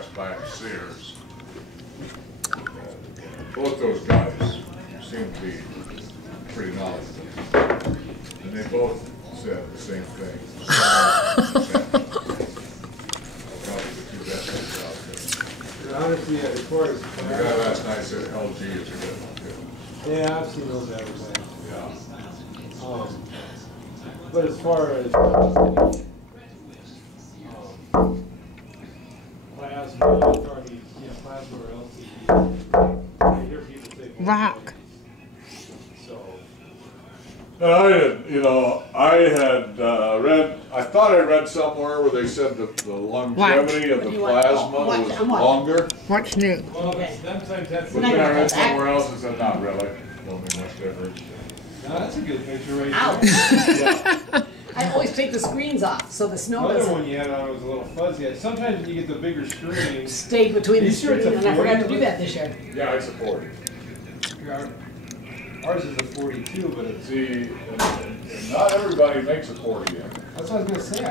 passed by at Sears. Both those guys seem to be pretty knowledgeable. And they both said the same thing. Probably the two best ones out there. Honestly, yeah, as far as And the guy last night said LG is a good one too. yeah, I've seen those everywhere. Yeah. But as far as plasma or LCD, I hear people say Rock. so. No, I had, I had read, I thought I read somewhere where they said that the longevity of the plasma was longer. What's new? Well, sometimes that's But then I read somewhere else and said, not really, don't make much difference. no, that's a good picture right Ow. there. I always take the screens off so the The snow other doesn't one you had on was a little fuzzy. Sometimes when you get the bigger screen, stay between the You sure it's screen, a and I forgot to 40? do that this year. Yeah, it's a 40. ours is a 42, but it's. See, and not everybody makes a 40 in. That's what I was gonna say.